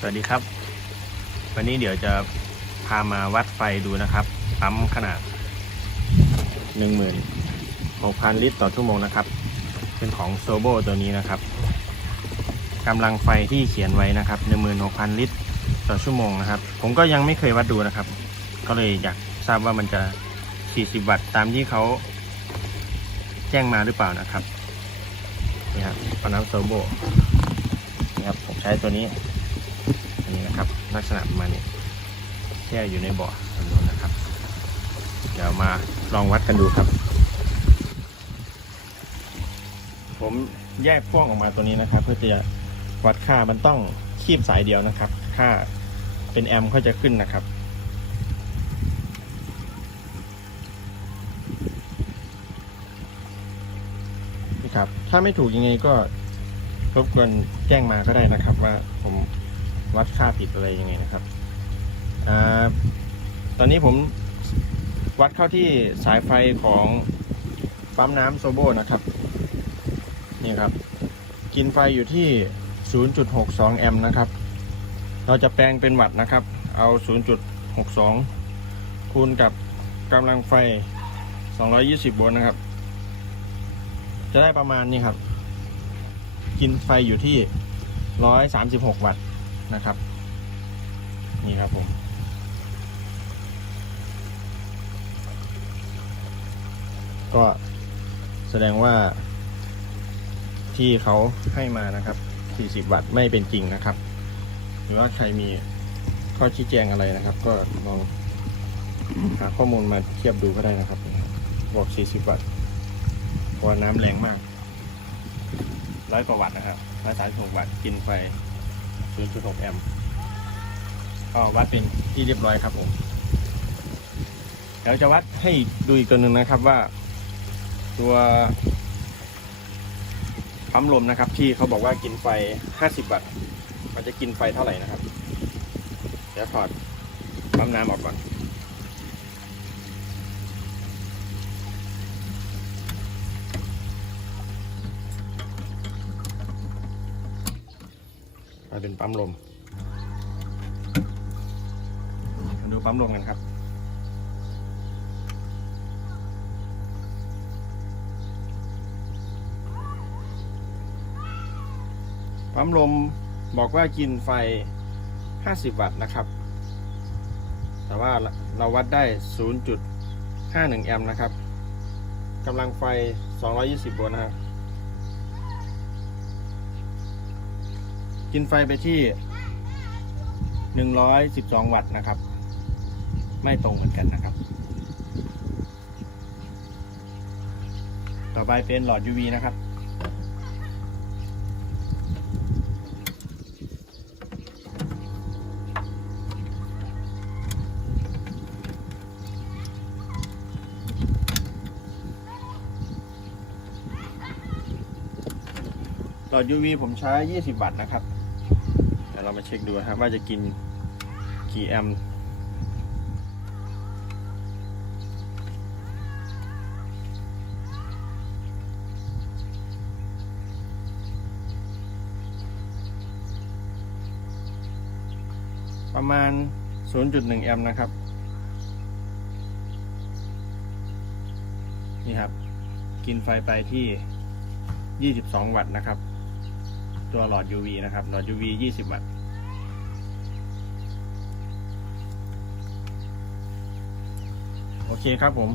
สวัสดีครับ วันนี้เดี๋ยวจะพามาวัดไฟดูนะครับปั๊มขนาด 16,000 ลิตรต่อชั่วโมงนะครับ เป็นของโซโบตัวนี้นะครับกำลังไฟที่เขียนไว้นะครับ 16,000 ลิตรต่อชั่วโมงนะครับ ผมก็ยังไม่เคยวัดดูนะครับ ก็เลยอยากทราบว่ามันจะ 40 วัตต์ตามที่เขาแจ้งมาหรือเปล่านะครับนี่ครับปั๊มน้ำโซโบนะครับผมใช้ตัวนี้ นะครับ ลักษณะประมาณนี้แช่อยู่ในบ่อตรงนู้นนะครับ เดี๋ยวมาลองวัดกันดูครับ ผมแยกพ่วงออกมาตัวนี้นะครับ เพื่อจะวัดค่ามันต้องคีบสายเดียวนะครับ ค่าเป็นแอมป์เขาจะขึ้นนะครับนี่ครับ ถ้าไม่ถูกยังไงก็รบกวนแจ้งมาก็ได้นะครับ ว่าผม วัดค่าผิดอะไรยังไงนะครับอตอนนี้ผมวัดเข้าที่สายไฟของปั๊มน้ำโซโบนะครับ นี่ครับ กินไฟอยู่ที่ 0.62 แอมป์นะครับ เราจะแปลงเป็นวัตต์นะครับ เอา 0.62 คูณกับกำลังไฟ 220 โวลต์นะครับ จะได้ประมาณนี้ครับ กินไฟอยู่ที่ร้อยสามสิบหกวัตต์ นะครับ นี่ครับผมก็แสดงว่าที่เขาให้มานะครับ 40 วัตต์ไม่เป็นจริงนะครับ หรือว่าใครมีข้อชี้แจงอะไรนะครับ ก็ลองหาข้อมูลมาเทียบดูก็ได้นะครับ บอก 40 วัตต์เพราะว่าน้ำแรงมากร้อยกว่าวัตต์นะครับร้อยสามสิบหกวัตต์กินไฟ 0.6 แอมป์ก็วัดเป็นที่เรียบร้อยครับผมเดี๋ยวจะวัดให้ดูอีกตัวหนึ่งนะครับว่า ตัวปั๊มลมนะครับ ที่เขาบอกว่ากินไฟ 50 วัตต์มันจะกินไฟเท่าไหร่นะครับ เดี๋ยวถอดปั๊มน้ำออกก่อน มายเป็นปั๊มลมมาดูปั๊มลมกันครับปั๊มลมบอกว่ากินไฟ 50 วัตต์นะครับ แต่ว่าเราวัดได้ 0.51 แอมป์นะครับกำลังไฟ 220 โวลต์นะครับ กินไฟไปที่ 112 วัตต์นะครับ ไม่ตรงเหมือนกันนะครับ ต่อไปเป็นหลอด UV นะครับ หลอด UV ผมใช้ 20 วัตต์นะครับ ดี๋ยวเรามาเช็คดูนะครับว่าจะกินกี่แอมป์ประมาณ 0.1 แอมป์นะครับ นี่ครับ กินไฟไปที่ 22 วัตต์นะครับ ตัวหลอด UV นะครับ หลอด UV 20 วัตต์ โอเคครับผม